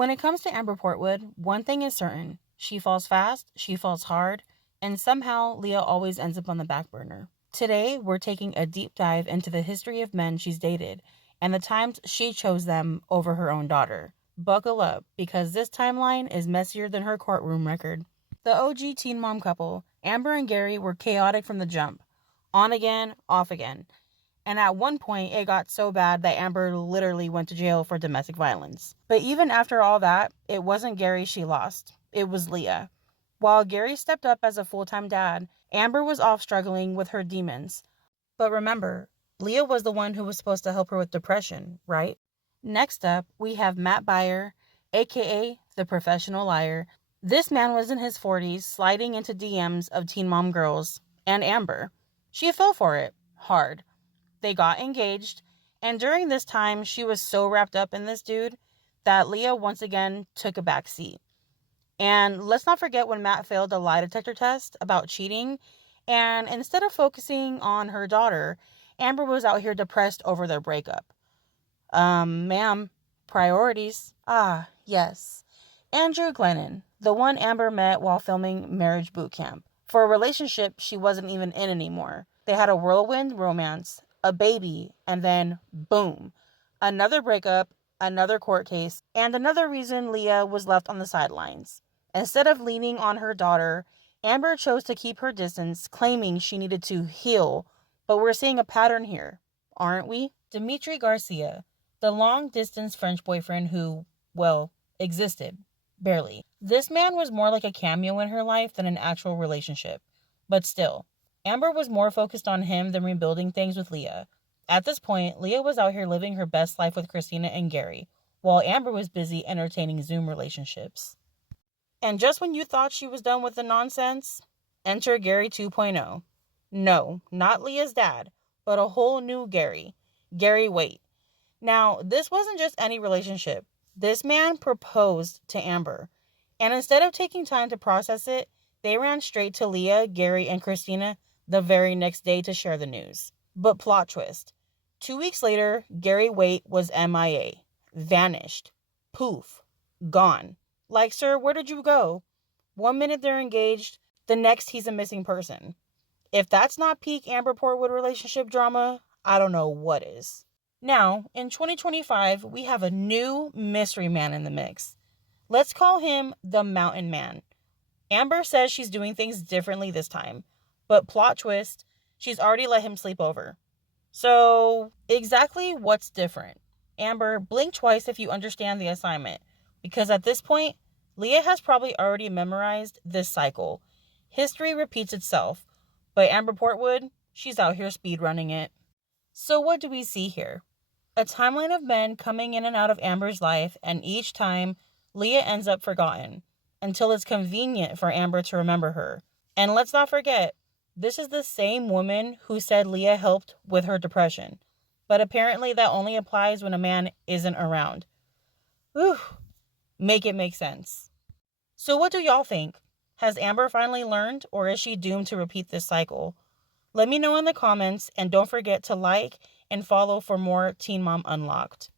When it comes to Amber Portwood, one thing is certain. She falls fast, she falls hard, and somehow Leah always ends up on the back burner. Today, we're taking a deep dive into the history of men she's dated and the times she chose them over her own daughter. Buckle up, because this timeline is messier than her courtroom record. The OG teen mom couple, Amber and Gary, were chaotic from the jump. On again, off again. And at one point, it got so bad that Amber literally went to jail for domestic violence. But even after all that, it wasn't Gary she lost. It was Leah. While Gary stepped up as a full-time dad, Amber was off struggling with her demons. But remember, Leah was the one who was supposed to help her with depression, right? Next up, we have Matt Byer, aka the professional liar. This man was in his 40s, sliding into DMs of teen mom girls, and Amber. She fell for it, hard. They got engaged, and during this time, she was so wrapped up in this dude that Leah once again took a back seat. And let's not forget when Matt failed a lie detector test about cheating, and instead of focusing on her daughter, Amber was out here depressed over their breakup. Ma'am, priorities. Ah, yes. Andrew Glennon, the one Amber met while filming Marriage Boot Camp. For a relationship she wasn't even in anymore. They had a whirlwind romance, a baby, and then boom. Another breakup, another court case, and another reason Leah was left on the sidelines. Instead of leaning on her daughter, Amber chose to keep her distance, claiming she needed to heal. But we're seeing a pattern here, aren't we? Dimitri Garcia, the long-distance French boyfriend who, well, existed. Barely. This man was more like a cameo in her life than an actual relationship. But still, Amber was more focused on him than rebuilding things with Leah. At this point, Leah was out here living her best life with Christina and Gary, while Amber was busy entertaining Zoom relationships. And just when you thought she was done with the nonsense, enter Gary 2.0. No, not Leah's dad, but a whole new Gary. Gary Waite. Now, this wasn't just any relationship. This man proposed to Amber. And instead of taking time to process it, they ran straight to Leah, Gary, and Christina the very next day to share the news. But plot twist. 2 weeks later, Gary Waite was MIA. Vanished. Poof. Gone. Like, sir, where did you go? 1 minute they're engaged, the next he's a missing person. If that's not peak Amber Portwood relationship drama, I don't know what is. Now, in 2025, we have a new mystery man in the mix. Let's call him the Mountain Man. Amber says she's doing things differently this time, but plot twist, she's already let him sleep over. So, exactly what's different? Amber, blink twice if you understand the assignment, because at this point, Leah has probably already memorized this cycle. History repeats itself, but Amber Portwood, she's out here speedrunning it. So what do we see here? A timeline of men coming in and out of Amber's life, and each time, Leah ends up forgotten, until it's convenient for Amber to remember her. And let's not forget, this is the same woman who said Leah helped with her depression. But apparently that only applies when a man isn't around. Whew. Make it make sense. So what do y'all think? Has Amber finally learned, or is she doomed to repeat this cycle? Let me know in the comments, and don't forget to like and follow for more Teen Mom Unlocked.